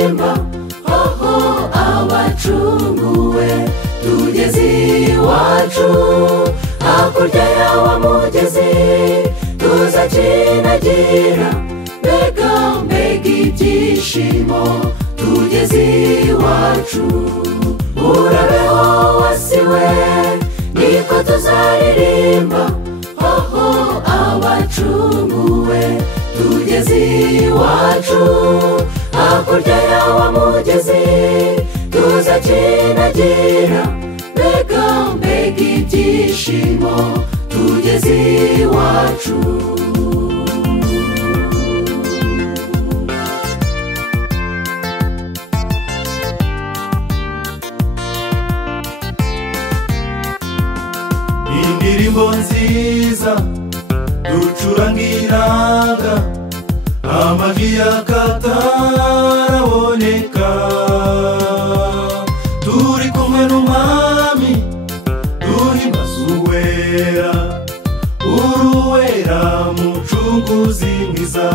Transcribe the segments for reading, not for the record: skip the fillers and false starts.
tuzaririmba hoho abacunguwe tugeze iwacu hakurya y'awa mugezi tuzacinagira mbega ibyishimo tugeze iwacu urabeho wasiwe niko tuzaririmba hoho abacunguwe tugeze iwacu hakurya y'awa mugezi tuzacinagira mbega ibyishimo tugeze iwacu indirimbo nziza ducurangiraga amajwi y'akataraboneka turi kumwe n'umwami duhimbaza uwera uruwera mucunguzi mwiza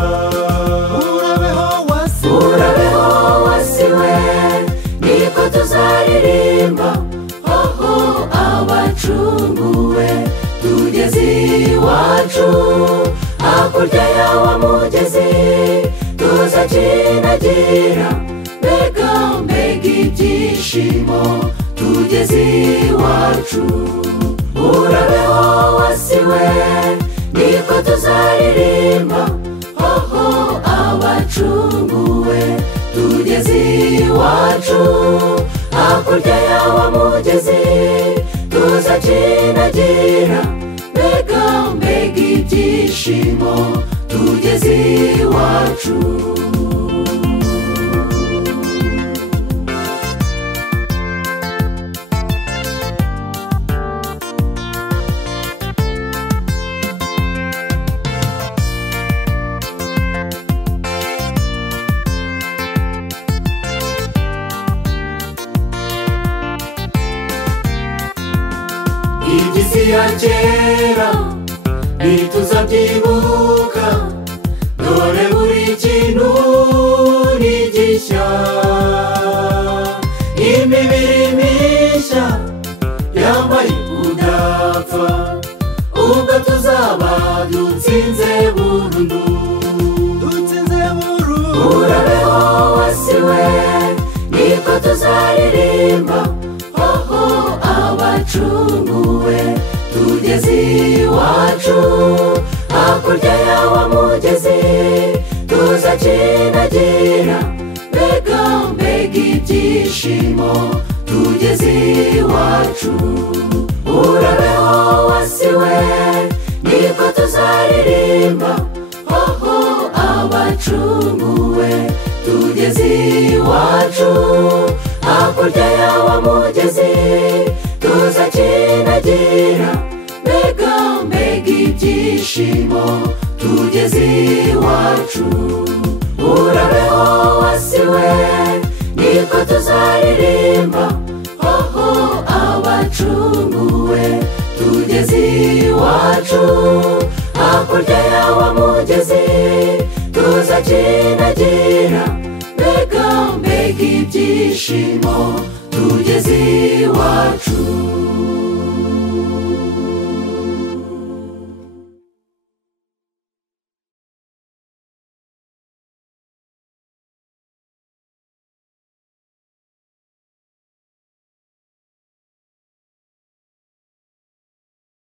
urabeho wasiwe niko tuzaririmba hoho abacunguwe tugeze iwacu hakurya y'awa mugezi tuzacinagira mbega ibyishimo tugeze iwacu urabeho wasiwe niko tuzaririmba hoho abacunguwe tugeze iwacu hakurya y'awa mugezi tuzacinagira mbega ibyishimo tugeze iwacu iby'isi ya kera ntituzabyibuka dore buri kintu ni gishya imibiri mishya yambaye kudapfa ubwo tuzaba dutsinze burundu urabeho wasiwe niko tuzaririmba hoho abacunguwe tugeze iwacu hakurya y'awa mugezi tuzacinagira mbega ibyishimo tugeze iwacu urabeho wasiwe niko tuzaririmba hoho abacunguwe tugeze iwacu hakurya y'awa mugezi tuzacinagira mbega ibyishimo tugeze iwacu urabeho wasiwe niko tuzaririmba hoho abacunguwe tugeze iwacu hakurya y'awa mugezi tuzacinagira mbega ibyishimo tugeze